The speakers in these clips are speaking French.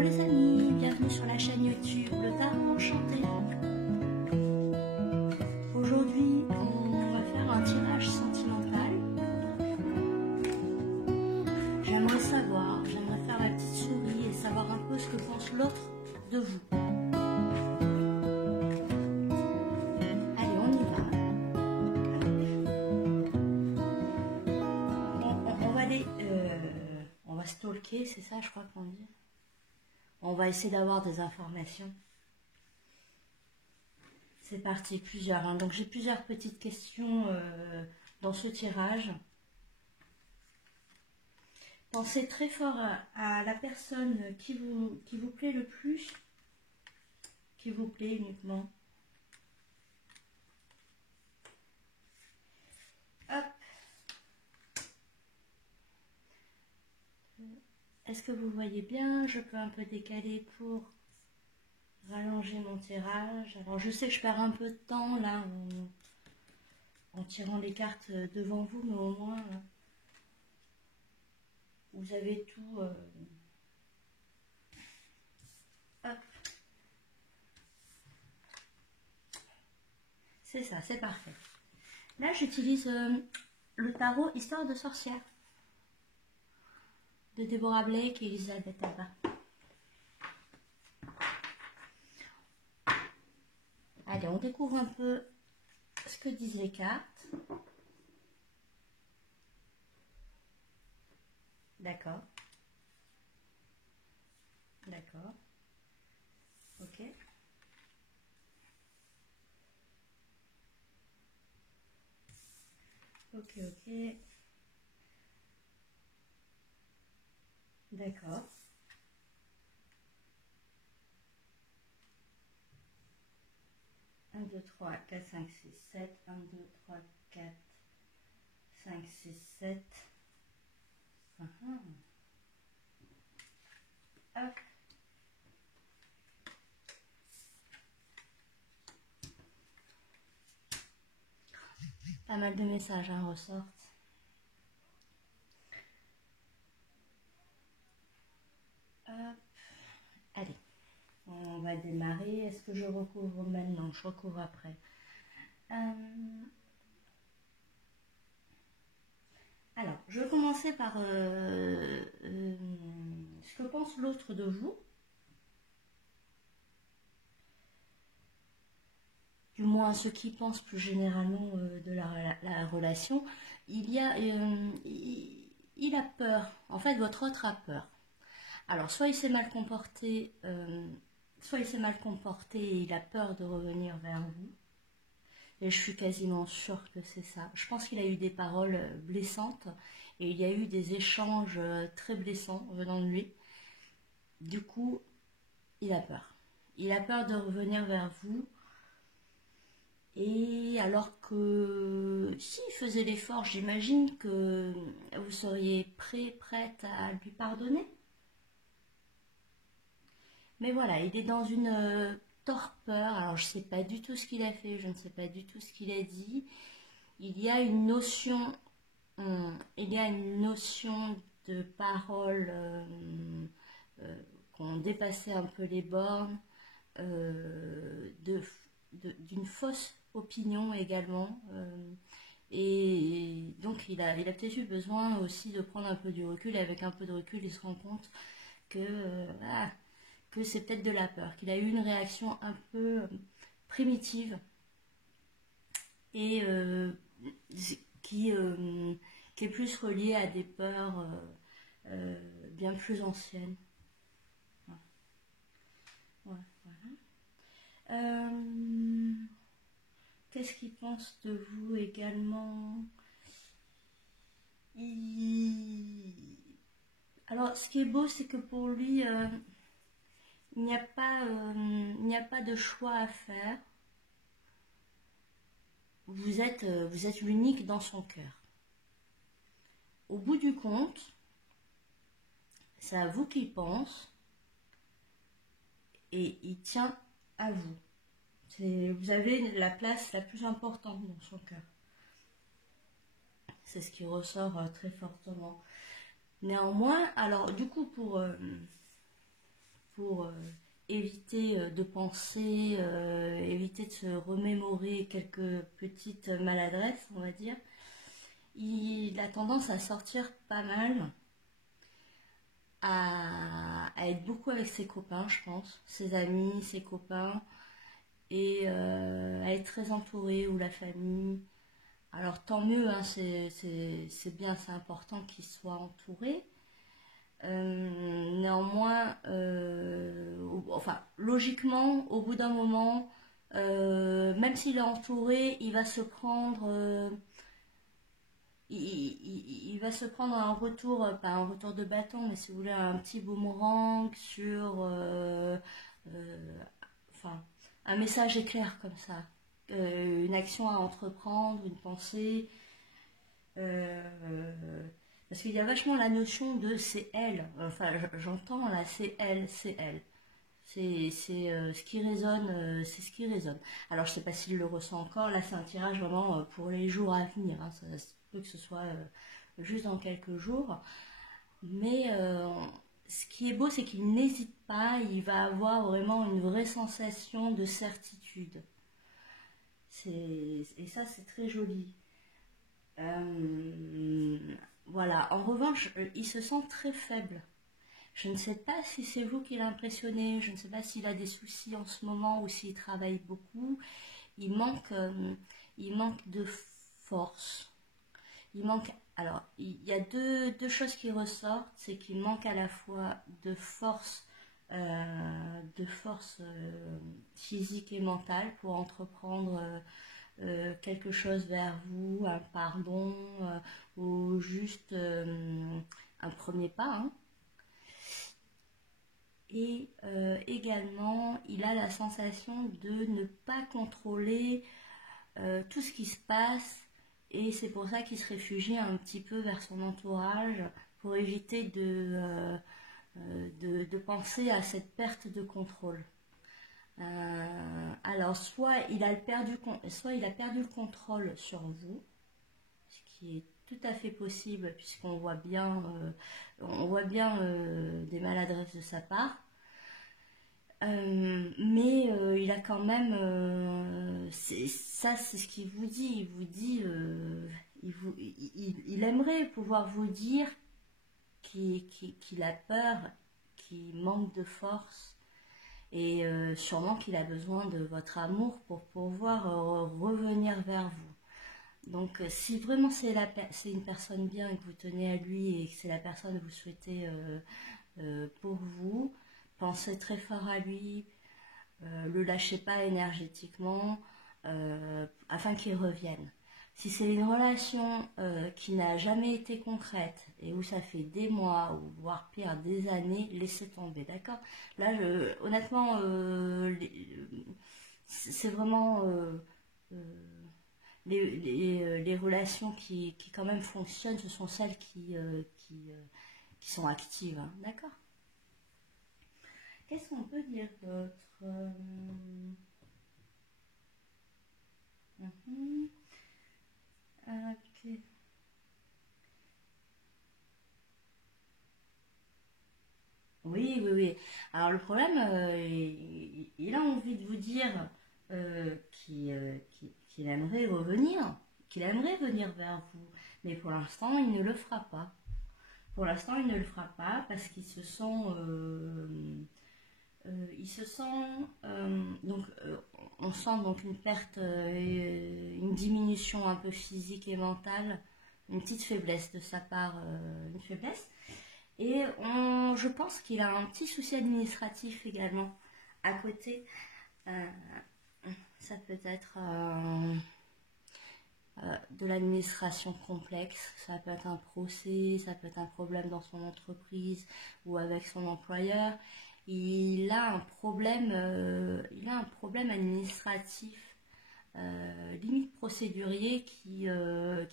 Hello les amis, bienvenue sur la chaîne YouTube Le Tarot Enchanté. Aujourd'hui, on va faire un tirage sentimental. J'aimerais faire la petite souris et savoir un peu ce que pense l'autre de vous. Allez, on y va. On va aller, on va stalker, c'est ça je crois qu'on dit. On va essayer d'avoir des informations. C'est parti, plusieurs. Hein. Donc j'ai plusieurs petites questions dans ce tirage. Pensez très fort à la personne qui vous plaît le plus, qui vous plaît uniquement. Hop. Est-ce que vous voyez bien? Je peux un peu décaler pour rallonger mon tirage. Alors je sais que je perds un peu de temps là en tirant les cartes devant vous, mais au moins vous avez tout. Hop. C'est ça, c'est parfait. Là j'utilise le tarot Histoire de sorcière de Deborah Blake et Elisabeth Alba. Allez, on découvre un peu ce que disent les cartes. D'accord. D'accord. Ok. Ok, ok. D'accord. 1, 2, 3, 4, 5, 6, 7. 1, 2, 3, 4, 5, 6, 7. Hop. Pas mal de messages ressortent. Hop. Allez, on va démarrer. Est-ce que je recouvre maintenant? Je recouvre après. Alors, je vais commencer par ce que pense l'autre de vous. Du moins, ce qui pense plus généralement de la relation. Il a peur. En fait, votre autre a peur. Alors, soit il s'est mal comporté, et il a peur de revenir vers vous. Et je suis quasiment sûre que c'est ça. Je pense qu'il a eu des paroles blessantes et il y a eu des échanges très blessants venant de lui. Du coup, il a peur. Il a peur de revenir vers vous. Et alors que s'il faisait l'effort, j'imagine que vous seriez prête à lui pardonner. Mais voilà, il est dans une torpeur. Alors je ne sais pas du tout ce qu'il a fait, je ne sais pas du tout ce qu'il a dit. Il y a une notion, de parole qu'on dépassait un peu les bornes, d'une fausse opinion également. Et donc il a peut-être eu besoin aussi de prendre un peu du recul. Et avec un peu de recul, il se rend compte que c'est peut-être de la peur, qu'il a eu une réaction un peu primitive et qui est plus reliée à des peurs bien plus anciennes. Ouais, voilà. Qu'est-ce qu'il pense de vous également? Alors, ce qui est beau, c'est que pour lui, il n'y a pas de choix à faire. Vous êtes l'unique dans son cœur. Au bout du compte, c'est à vous qu'il pense et il tient à vous. Vous avez la place la plus importante dans son cœur. C'est ce qui ressort très fortement. Néanmoins, alors du coup, pour pour éviter de penser, éviter de se remémorer quelques petites maladresses, on va dire. Il a tendance à sortir pas mal, à être beaucoup avec ses copains, je pense, ses amis, ses copains, et à être très entouré, ou la famille. Alors tant mieux, hein, c'est bien, c'est important qu'il soit entouré. Néanmoins, enfin, logiquement, au bout d'un moment, même s'il est entouré, il va se prendre, il va se prendre un retour, pas un retour de bâton, mais si vous voulez, un petit boomerang sur, enfin, un message éclair comme ça, une action à entreprendre, une pensée. Parce qu'il y a vachement la notion de c'est elle. Enfin, j'entends là, c'est elle, c'est elle. C'est ce qui résonne, c'est ce qui résonne. Alors, je sais pas s'il le ressent encore. Là, c'est un tirage vraiment pour les jours à venir, hein. Ça se peut que ce soit juste dans quelques jours. Mais ce qui est beau, c'est qu'il n'hésite pas. Il va avoir vraiment une vraie sensation de certitude. Et ça, c'est très joli. Euh, voilà. En revanche, il se sent très faible. Je ne sais pas si c'est vous qui l'impressionnez, je ne sais pas s'il a des soucis en ce moment ou s'il travaille beaucoup. Il manque, il manque de force. Il manque. Alors, il y a deux choses qui ressortent, c'est qu'il manque à la fois de force physique et mentale pour entreprendre quelque chose vers vous, un pardon ou juste un premier pas, hein. Et également, il a la sensation de ne pas contrôler tout ce qui se passe, et c'est pour ça qu'il se réfugie un petit peu vers son entourage pour éviter de penser à cette perte de contrôle. Alors, soit il a perdu le contrôle sur vous, ce qui est tout à fait possible puisqu'on voit bien, des maladresses de sa part. Mais il a quand même, ça c'est ce qu'il vous dit. Il vous dit, il aimerait pouvoir vous dire qu'il a peur, qu'il manque de force, et sûrement qu'il a besoin de votre amour pour pouvoir revenir vers vous. Donc si vraiment c'est une personne bien et que vous tenez à lui et que c'est la personne que vous souhaitez pour vous, pensez très fort à lui, le lâchez pas énergétiquement afin qu'il revienne. Si c'est une relation qui n'a jamais été concrète et où ça fait des mois ou voire pire des années, laissez tomber, d'accord? Là, honnêtement, c'est vraiment les relations qui quand même fonctionnent, ce sont celles qui sont actives, hein, d'accord? Qu'est-ce qu'on peut dire d'autre? Ok. Oui, oui, oui. Alors le problème, il a envie de vous dire qu'il aimerait revenir, qu'il aimerait venir vers vous, mais pour l'instant, il ne le fera pas. Pour l'instant, il ne le fera pas parce qu'ils se sont donc on sent donc une perte, une diminution un peu physique et mentale, une petite faiblesse de sa part, une faiblesse. Et je pense qu'il a un petit souci administratif également à côté. Euh, Ça peut être de l'administration complexe, ça peut être un procès, ça peut être un problème dans son entreprise ou avec son employeur. Il a un problème administratif, limite procédurier, qui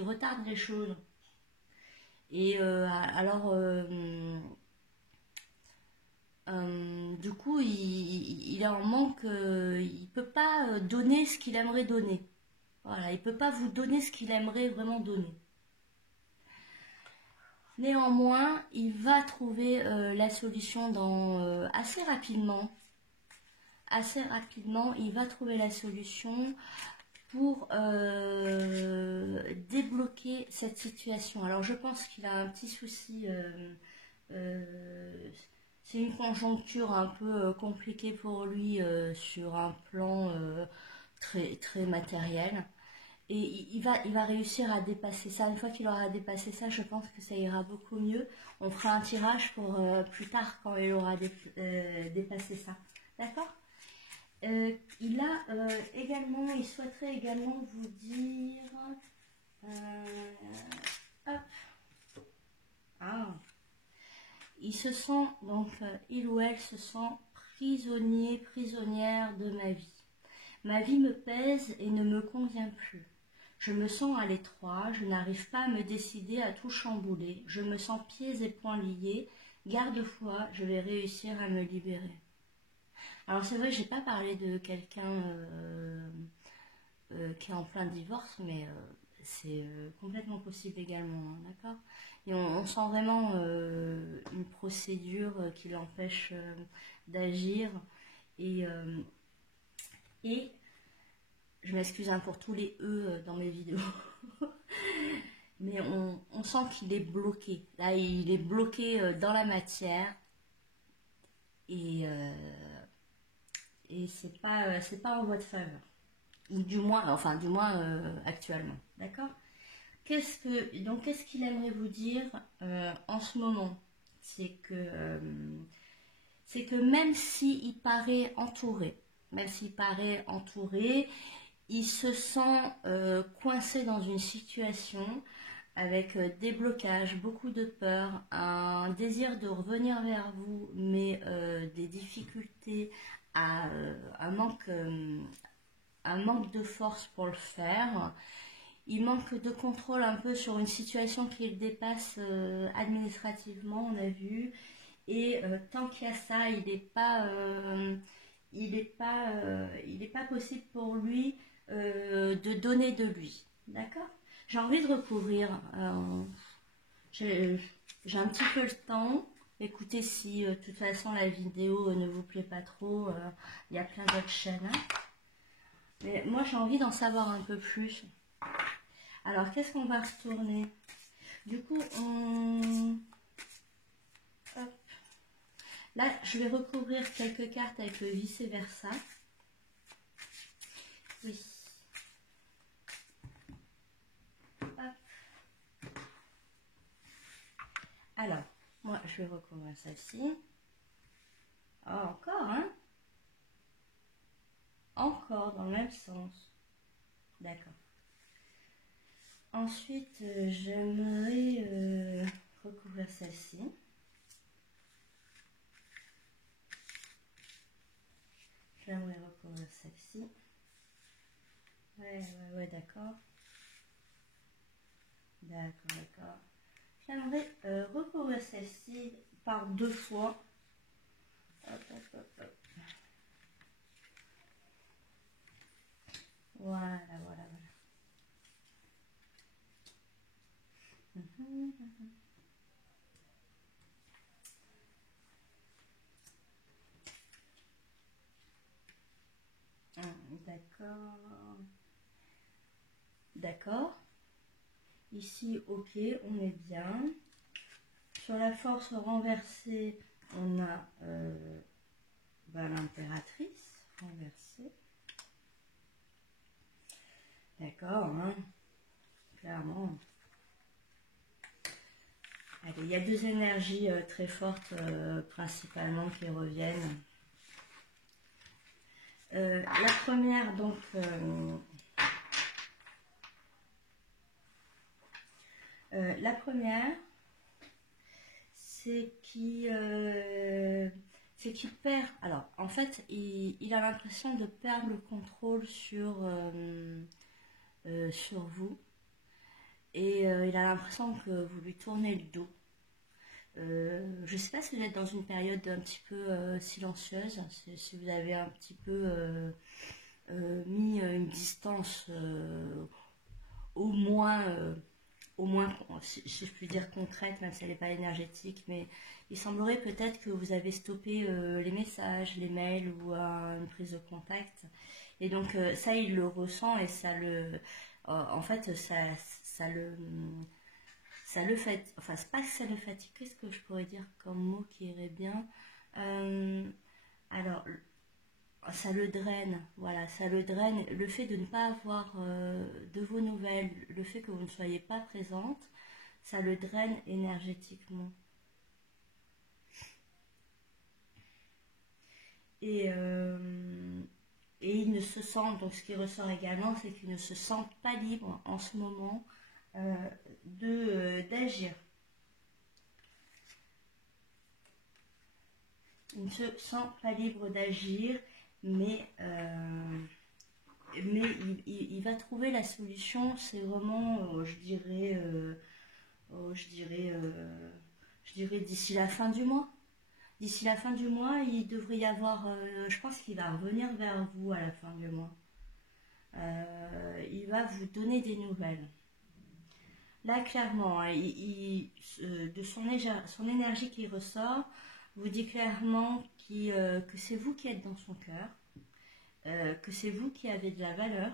retarde les choses. Et alors, du coup, il est en manque, il peut pas donner ce qu'il aimerait donner. Voilà, il peut pas vous donner ce qu'il aimerait vraiment donner. Néanmoins, il va trouver la solution assez rapidement. Assez rapidement, il va trouver la solution pour débloquer cette situation. Alors, je pense qu'il a un petit souci. C'est une conjoncture un peu compliquée pour lui sur un plan très matériel. Et il va réussir à dépasser ça. Une fois qu'il aura dépassé ça, je pense que ça ira beaucoup mieux. On fera un tirage pour plus tard quand il aura dépassé ça. D'accord? Il souhaiterait également vous dire... hop. Ah. Il se sent, donc, il ou elle se sent prisonnière de ma vie. Ma vie me pèse et ne me convient plus. Je me sens à l'étroit, je n'arrive pas à me décider à tout chambouler. Je me sens pieds et poings liés. Garde-foi, je vais réussir à me libérer. Alors c'est vrai, j'ai pas parlé de quelqu'un qui est en plein divorce, mais c'est complètement possible également, hein, d'accord? Et on sent vraiment une procédure qui l'empêche d'agir et je m'excuse hein, pour tous les E dans mes vidéos, mais on sent qu'il est bloqué. Là, il est bloqué dans la matière et c'est pas en votre faveur. Ou du moins actuellement. D'accord? Qu'est-ce qu'il aimerait vous dire en ce moment? C'est que même s'il paraît entouré, il se sent coincé dans une situation avec des blocages, beaucoup de peur, un désir de revenir vers vous, mais des difficultés, un manque de force pour le faire. Il manque de contrôle un peu sur une situation qui le dépasse administrativement, on a vu. Et tant qu'il y a ça, il n'est pas possible pour lui de donner de lui. D'accord? J'ai envie de recouvrir. J'ai un petit peu le temps. Écoutez, si de toute façon la vidéo ne vous plaît pas trop, il y a plein d'autres chaînes. Hein. Mais moi, j'ai envie d'en savoir un peu plus. Alors, qu'est-ce qu'on va retourner? Du coup, hop. Là, je vais recouvrir quelques cartes avec le vice-versa. Oui. Hop. Alors, moi, je vais recouvrir celle-ci. Oh, encore, hein? Encore dans le même sens. D'accord. Ensuite, j'aimerais recouvrir celle-ci. J'aimerais recouvrir celle-ci. Ouais, d'accord. D'accord. J'aimerais recouvrir celle-ci par 2 fois. Hop. Voilà. D'accord. Ici, ok, on est bien. Sur la force renversée, on a l'impératrice renversée. D'accord, hein, clairement. Allez, il y a 2 énergies très fortes, principalement, qui reviennent. La première, donc, c'est qu'il perd. Alors, en fait, il a l'impression de perdre le contrôle sur vous. Et il a l'impression que vous lui tournez le dos. Je ne sais pas si vous êtes dans une période un petit peu silencieuse, si vous avez un petit peu mis une distance au moins au moins, si je puis dire concrète, même si elle n'est pas énergétique, mais il semblerait peut-être que vous avez stoppé les messages, les mails ou une prise de contact. Et donc ça, il le ressent et ça le... en fait, ça le fait... Enfin, c'est pas que ça le fatigue, qu'est-ce que je pourrais dire comme mot qui irait bien. Alors, ça le draine, voilà, ça le draine. Le fait de ne pas avoir de vos nouvelles, le fait que vous ne soyez pas présente, ça le draine énergétiquement. Et, et il ne se sent, donc ce qui ressort également, c'est qu'il ne se sent pas libre en ce moment d'agir. Il ne se sent pas libre d'agir, mais il va trouver la solution. C'est vraiment, je dirais d'ici la fin du mois. D'ici la fin du mois, il devrait y avoir, je pense qu'il va revenir vers vous à la fin du mois. Il va vous donner des nouvelles. Là, clairement, hein, de son énergie qui ressort, vous dit clairement que c'est vous qui êtes dans son cœur, que c'est vous qui avez de la valeur,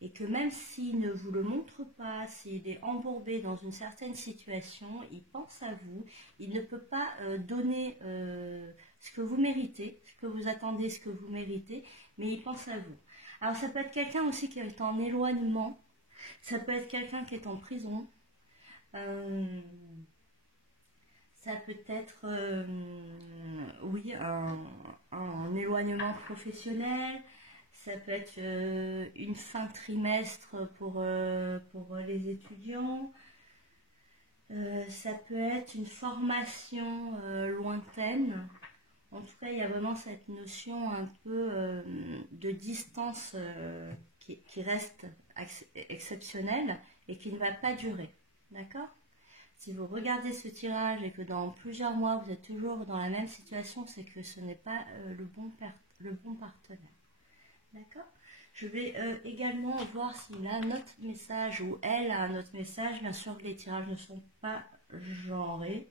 et que même s'il ne vous le montre pas, s'il est embourbé dans une certaine situation, il pense à vous, il ne peut pas donner ce que vous méritez, ce que vous attendez, ce que vous méritez, mais il pense à vous. Alors ça peut être quelqu'un aussi qui est en éloignement, ça peut être quelqu'un qui est en prison, ça peut être, oui, un éloignement professionnel. Ça peut être une fin de trimestre pour les étudiants. Ça peut être une formation lointaine. En tout cas, il y a vraiment cette notion un peu de distance qui reste exceptionnelle et qui ne va pas durer. D'accord ? Si vous regardez ce tirage et que dans plusieurs mois, vous êtes toujours dans la même situation, c'est que ce n'est pas le bon partenaire. D'accord ? Je vais également voir s'il a un autre message ou elle a un autre message. Bien sûr que les tirages ne sont pas genrés.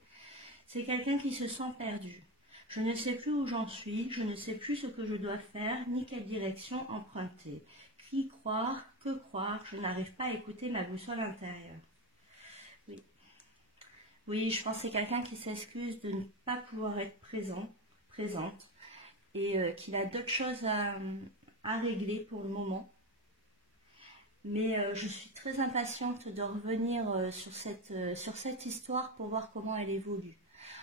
C'est quelqu'un qui se sent perdu. Je ne sais plus où j'en suis, je ne sais plus ce que je dois faire, ni quelle direction emprunter. Qui croire, que croire, je n'arrive pas à écouter ma boussole intérieure. Oui. Oui, je pense que c'est quelqu'un qui s'excuse de ne pas pouvoir être présente, et qu'il a d'autres choses à régler pour le moment. Mais je suis très impatiente de revenir sur cette histoire pour voir comment elle évolue.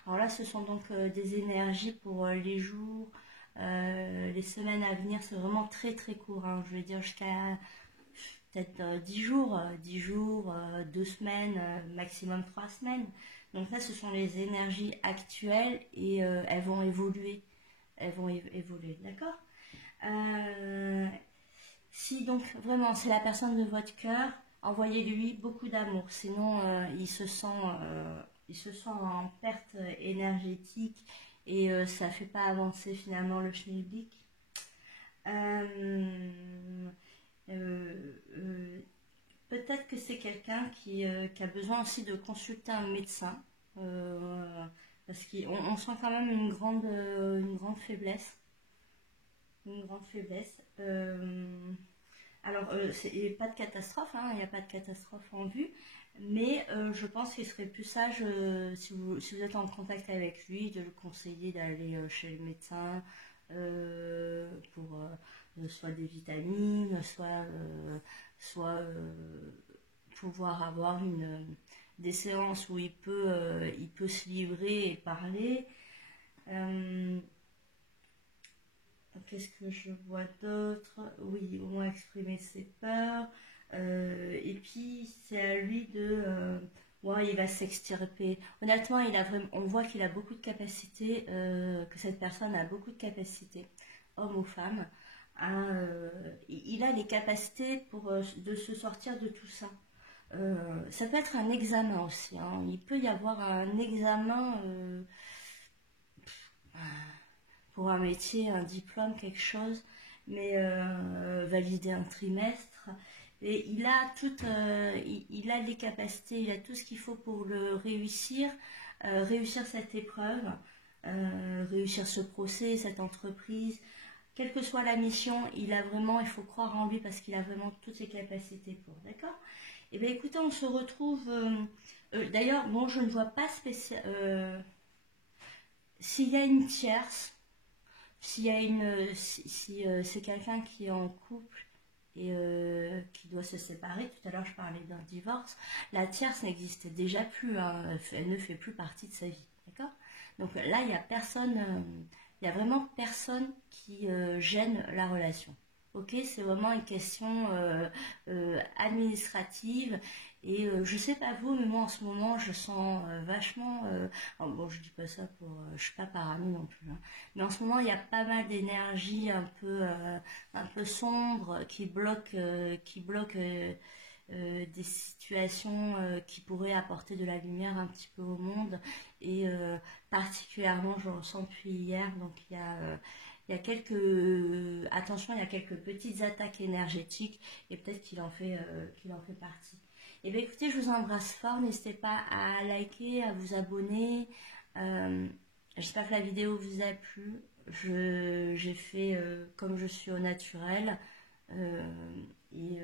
Alors là, ce sont donc des énergies pour les jours, les semaines à venir. C'est vraiment très très court, hein. Je vais dire jusqu'à peut-être 10 jours, 2 semaines, maximum 3 semaines. Donc là, ce sont les énergies actuelles et elles vont évoluer. Elles vont évoluer, d'accord ? Si donc vraiment c'est la personne de votre cœur, envoyez-lui beaucoup d'amour. Sinon, il se sent en perte énergétique et ça ne fait pas avancer finalement le schmilblick. Peut-être que c'est quelqu'un qui a besoin aussi de consulter un médecin. Parce qu'on sent quand même une grande faiblesse. Une grande faiblesse. Alors, il n'y a pas de catastrophe, hein, il n'y a pas de catastrophe en vue, mais je pense qu'il serait plus sage, si vous êtes en contact avec lui, de le conseiller d'aller chez le médecin pour soit des vitamines, soit pouvoir avoir des séances où il peut se livrer et parler. Qu'est-ce que je vois d'autre? Oui, au moins exprimer ses peurs. Et puis, c'est à lui de... ouais, il va s'extirper. Honnêtement, on voit qu'il a beaucoup de capacités, que cette personne a beaucoup de capacités, homme ou femme. Il a les capacités de se sortir de tout ça. Ça peut être un examen aussi, hein. Il peut y avoir un examen... pour un métier, un diplôme, quelque chose, mais valider un trimestre. Et il a les capacités, il a tout ce qu'il faut pour le réussir, réussir cette épreuve, réussir ce procès, cette entreprise. Quelle que soit la mission, il faut croire en lui parce qu'il a vraiment toutes ses capacités pour, d'accord? Et bien écoutez, on se retrouve, d'ailleurs, bon, je ne vois pas spécial, s'il y a une tierce, si c'est quelqu'un qui est en couple et qui doit se séparer, tout à l'heure je parlais d'un divorce, la tierce n'existe déjà plus, hein, elle ne fait plus partie de sa vie, d'accord? Donc là, il n'y a personne, il y a vraiment personne qui gêne la relation. Ok, c'est vraiment une question administrative et je sais pas vous, mais moi en ce moment je sens vachement. Oh, bon, je dis pas ça pour, je suis pas parano non plus, hein, mais en ce moment il y a pas mal d'énergie un peu sombre qui bloque des situations qui pourraient apporter de la lumière un petit peu au monde et particulièrement je le ressens depuis hier, donc il y a quelques attention, il y a quelques petites attaques énergétiques et peut-être qu'il en fait partie. Et bien écoutez, je vous embrasse fort, n'hésitez pas à liker, à vous abonner. J'espère que la vidéo vous a plu. J'ai fait comme je suis au naturel. Et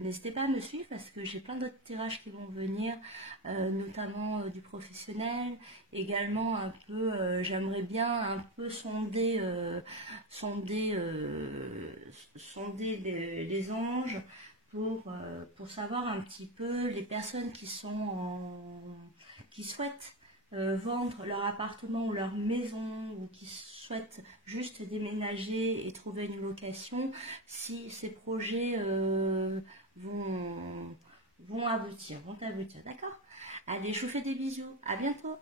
n'hésitez pas à me suivre parce que j'ai plein d'autres tirages qui vont venir, notamment du professionnel, également un peu, j'aimerais bien un peu sonder les anges pour savoir un petit peu les personnes qui souhaitent vendre leur appartement ou leur maison ou qui souhaitent juste déménager et trouver une location, si ces projets vont aboutir, d'accord? Allez, je vous fais des bisous, à bientôt!